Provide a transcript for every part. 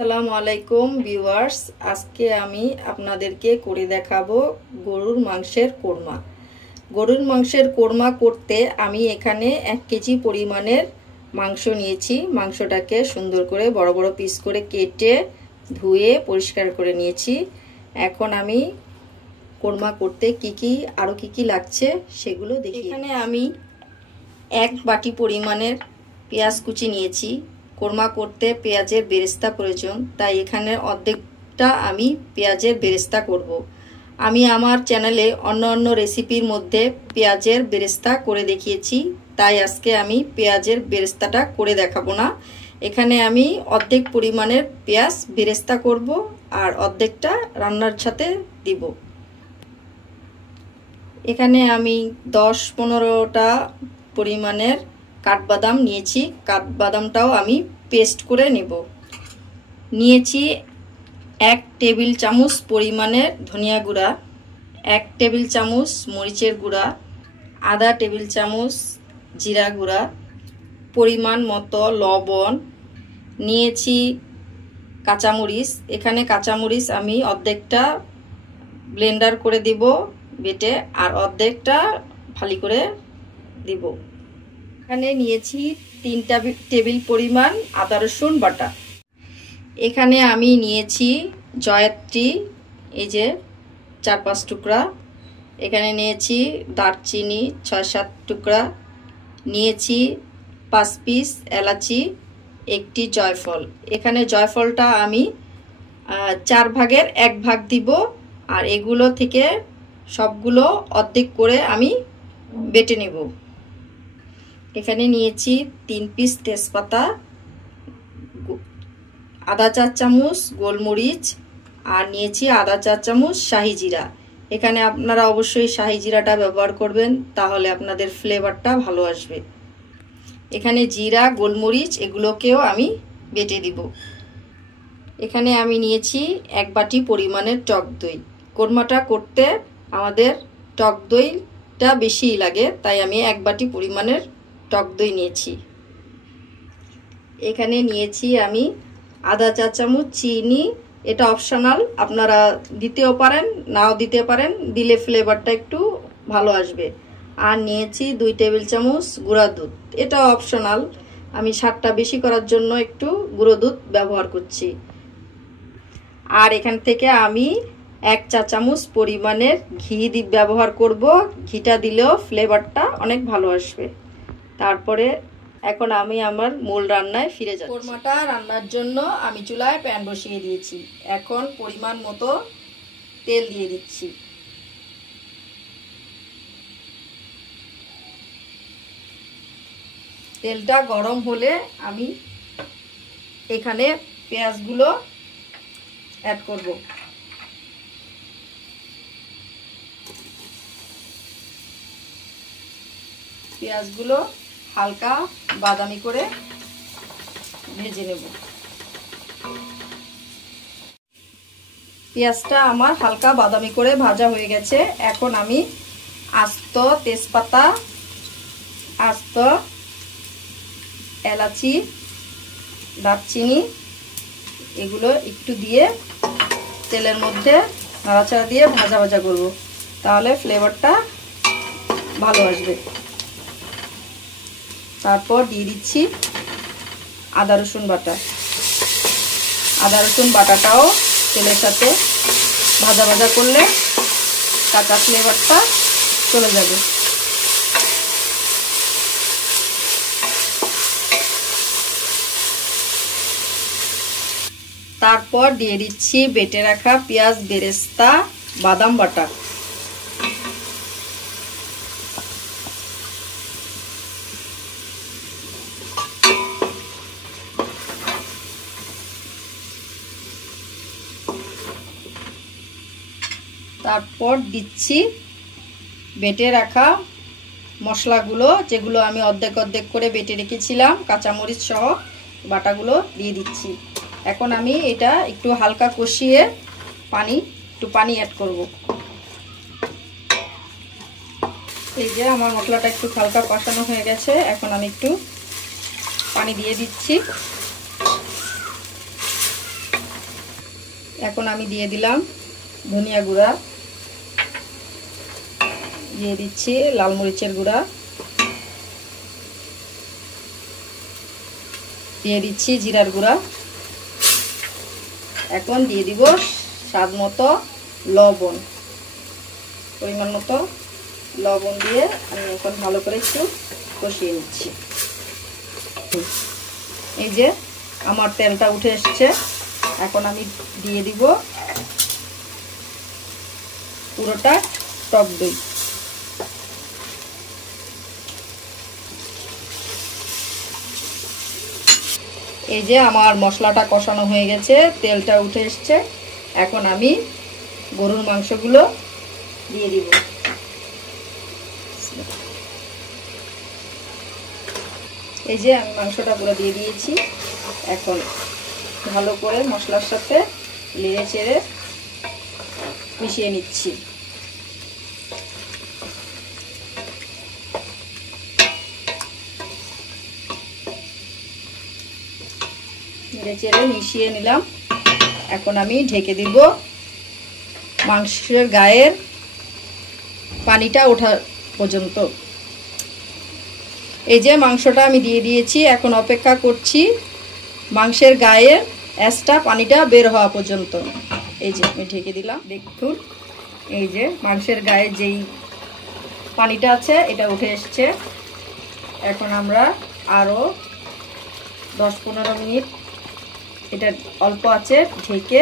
আসসালামু আলাইকুম ভিউয়ার্স, আজকে আমি আপনাদেরকে করে দেখাবো গরুর মাংসের কোরমা। গরুর মাংসের কোরমা করতে আমি এখানে 1 কেজি পরিমাণের মাংস নিয়েছি। মাংসটাকে সুন্দর করে বড় বড় পিস করে কেটে ধুয়ে পরিষ্কার করে নিয়েছি। এখন আমি কোরমা করতে আরো কি লাগছে সেগুলো দেখি। এখানে আমি 1 বাটি পরিমাণের পেঁয়াজ কুচি নিয়েছি। কোরমা করতে পেঁয়াজের বেরেস্তা প্রয়োজন, তাই এখানে অর্ধেকটা আমি পেঁয়াজের বেরেস্তা করব। আমি আমার চ্যানেলে অন্য রেসিপির মধ্যে পেঁয়াজের বেরেস্তা করে দেখিয়েছি, তাই আজকে আমি পেঁয়াজের বেরেস্তাটা করে দেখাবো না। এখানে আমি অর্ধেক পরিমাণের পেঁয়াজ বেরেস্তা করব আর অর্ধেকটা রান্নার সাথে দিব। এখানে আমি 10-15টা পরিমাণের কাঠবাদাম নিয়েছি। কাঠবাদামটাও আমি পেস্ট করে নেব। নিয়েছি 1 টেবিল চামচ পরিমাণের ধনিয়া গুঁড়া, 1 টেবিল চামচ মরিচের গুঁড়া, আধা টেবিল চামচ জিরা গুঁড়া, পরিমাণ মতো লবণ। নিয়েছি কাঁচামরিচ। এখানে কাঁচামরিচ আমি অর্ধেকটা ব্লেন্ডার করে দিব বেটে, আর অর্ধেকটা ফালি করে দিব। এখানে নিয়েছি 3 টেবিল পরিমাণ আদা রসুন বাটা। এখানে আমি নিয়েছি জয়ত্রী, এই যে 4-5 টুকরা। এখানে নিয়েছি দারচিনি 6-7 টুকরা। নিয়েছি 5 পিস এলাচি, 1টি জয়ফল। এখানে জয়ফলটা আমি 4 ভাগের 1 ভাগ দিব, আর এগুলো থেকে সবগুলো অর্ধেক করে আমি বেটে নেব। এখানে নিয়েছি 3 পিস তেজপাতা, আধা চা চামচ গোলমরিচ, আর নিয়েছি আধা চা চামচ শাহি জিরা। এখানে আপনারা অবশ্যই শাহি জিরাটা ব্যবহার করবেন, তাহলে আপনাদের ফ্লেভারটা ভালো আসবে। এখানে জিরা গোলমরিচ এগুলোকেও আমি বেটে দিব। এখানে আমি নিয়েছি 1 বাটি পরিমাণের টক দই। কোরমাটা করতে আমাদের টক দইটা বেশিই লাগে, তাই আমি 1 বাটি পরিমাণের টক দই নিয়েছি। এখানে নিয়েছি আমি আধা চা চামচ চিনি। এটা অপশনাল, আপনারা দিতেও পারেন নাও দিতে পারেন, দিলে ফ্লেভারটা একটু ভালো আসবে। আর নিয়েছি 2 টেবিল চামচ গুঁড়া দুধ। এটা অপশনাল, আমি স্বাদটা বেশি করার জন্য একটু গুঁড়ো দুধ ব্যবহার করছি। আর এখান থেকে আমি 1 চা চামচ পরিমাণের ঘি ব্যবহার করব। ঘিটা দিলেও ফ্লেভারটা অনেক ভালো আসবে। তারপরে এখন আমি আমার মূল রান্নায় ফিরে যাচ্ছি। কোরমাটা রান্নার জন্য আমি চুলায় প্যান বসিয়ে দিয়েছি। এখন পরিমাণ মতো তেল দিয়ে দিচ্ছি। তেলটা গরম হলে আমি এখানে পেঁয়াজগুলো অ্যাড করব। পেঁয়াজগুলো হালকা বাদামি করে ভেজে নেব। পেঁয়াজটা আমার হালকা বাদামি করে ভাজা হয়ে গেছে। এখন আমি আস্ত তেজপাতা, আস্ত এলাচি, দারচিনি এগুলো একটু দিয়ে তেলের মধ্যে নাড়াচাড়া দিয়ে ভাজা করব, তাহলে ফ্লেভারটা ভালো আসবে। তারপর দিয়ে দিচ্ছি আদা রসুন বাটা। আদা রসুন বাটাটাও তেলের সাথে ভাজা করলে কাঁচা ফ্লেভারটা চলে যাবে। তারপর দিয়ে দিচ্ছি বেটে রাখা পেঁয়াজ বেরেস্তা, বাদাম বাটা। তারপর দিচ্ছি বেটে রাখা মশলাগুলো, যেগুলো আমি অর্ধেক করে বেটে রেখেছিলাম, কাঁচামরিচ সহ বাটাগুলো দিয়ে দিচ্ছি। এখন আমি এটা একটু হালকা কষিয়ে একটু পানি অ্যাড করব। এই যে আমার মশলাটা একটু হালকা কষানো হয়ে গেছে, এখন আমি একটু পানি দিয়ে দিচ্ছি। এখন আমি দিয়ে দিলাম ধনিয়া গুঁড়া, দিয়ে দিচ্ছি লাল মরিচের গুঁড়া, দিয়ে দিচ্ছি জিরার গুঁড়া। এখন দিয়ে দিব স্বাদ মতো লবণ, পরিমাণ মতো লবণ দিয়ে আমি এখন ভালো করে একটু কষিয়ে নিচ্ছি। এই যে আমার তেলটা উঠে এসছে, এখন আমি দিয়ে দিব পুরোটা টক দই। এই যে আমার মশলাটা কষানো হয়ে গেছে, তেলটা উঠে এসছে, এখন আমি গরুর মাংসগুলো দিয়ে দিব। এই যে আমি মাংসটা পুরো দিয়ে দিয়েছি, এখন ভালো করে মশলার সাথে নেড়ে চেড়ে মিশিয়ে নিচ্ছি। নেড়ে চেড়ে মিশিয়ে নিলাম, এখন আমি ঢেকে দিব মাংসের গায়ের পানিটা ওঠা পর্যন্ত। এই যে মাংসটা আমি দিয়ে দিয়েছি, এখন অপেক্ষা করছি মাংসের গায়ের এক্সট্রা পানিটা বের হওয়া পর্যন্ত। এই যে আমি ঢেকে দিলাম, দেখুন এই যে মাংসের গায়ে যেই পানিটা আছে এটা উঠে এসছে। এখন আমরা আরও 10-15 মিনিট এটা অল্প আছে ঢেকে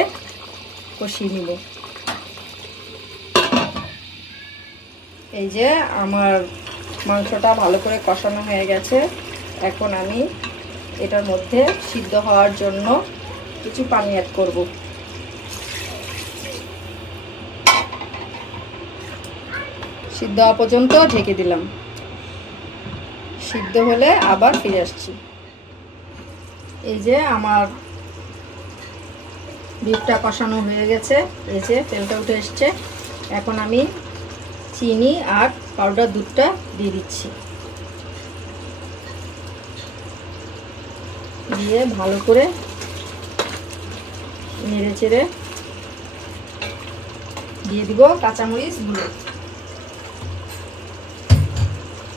কষিয়ে নিব। এই যে আমার মাংসটা ভালো করে কষানো হয়ে গেছে, এখন আমি এটার মধ্যে সিদ্ধ হওয়ার জন্য কিছু পানি অ্যাড করব। সিদ্ধ হওয়া পর্যন্ত ঢেকে দিলাম, সিদ্ধ হলে আবার ফিরে আসছি। এই যে আমার বিফটা কষানো হয়ে গেছে, এই যে তেলটা উঠে এসছে, এখন আমি চিনি আর পাউডার দুধটা দিয়ে দিচ্ছি, দিয়ে ভালো করে নেড়ে চেড়ে দিয়ে দিব কাঁচামরিচগুলো।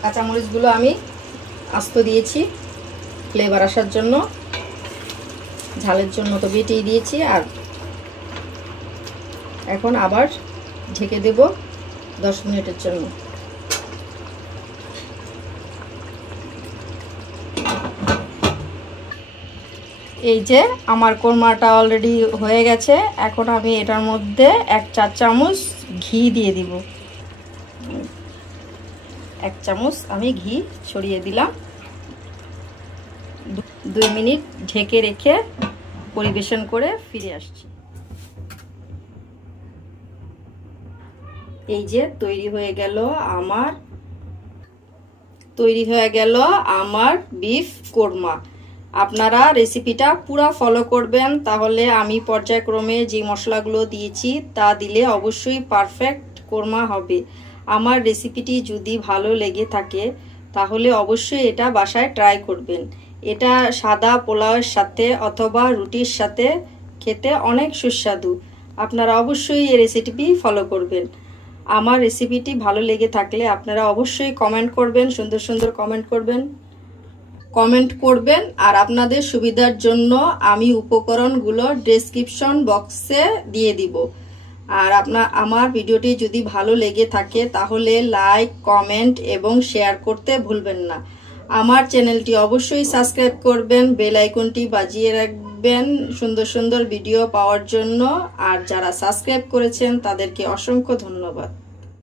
কাঁচামরিচগুলো আমি আস্ত দিয়েছি ফ্লেভার আসার জন্য, ঝালের জন্য তো বেটেই দিয়েছি। আর এখন আবার ঢেকে দেব 10 মিনিটের জন্য। এই যে আমার কোরমাটা অলরেডি হয়ে গেছে, এখন আমি এটার মধ্যে 1 চা চামচ ঘি দিয়ে দিব। 1 চামচ আমি ঘি ছড়িয়ে দিলাম। 2 মিনিট ঢেকে রেখে পরিবেশন করে ফিরে আসছি। এই যে তৈরি হয়ে গেল আমার বিফ কোরমা। আপনারা রেসিপিটা পুরো ফলো করবেন, তাহলে আমি পর্যায়ক্রমে যে মশলাগুলো দিয়েছি তা দিলে অবশ্যই পারফেক্ট কোরমা হবে। আমার রেসিপিটি যদি ভালো লেগে থাকে তাহলে অবশ্যই এটা বাসায় ট্রাই করবেন। এটা সাদা পোলাওয়ের সাথে অথবা রুটির সাথে খেতে অনেক সুস্বাদু। আপনারা অবশ্যই এই রেসিপি ফলো করবেন। আমার রেসিপিটি ভালো লেগে থাকলে আপনারা অবশ্যই কমেন্ট করবেন, সুন্দর সুন্দর কমেন্ট করবেন। আর আপনাদের সুবিধার জন্য আমি উপকরণগুলো ডেসক্রিপশন বক্সে দিয়ে দিব। আর আমার ভিডিওটি যদি ভালো লেগে থাকে তাহলে লাইক, কমেন্ট এবং শেয়ার করতে ভুলবেন না। আমার চ্যানেলটি অবশ্যই সাবস্ক্রাইব করবেন, বেল আইকনটি বাজিয়ে রাখবেন সুন্দর সুন্দর ভিডিও পাওয়ার জন্য। আর যারা সাবস্ক্রাইব করেছেন তাদেরকে অসংখ্য ধন্যবাদ।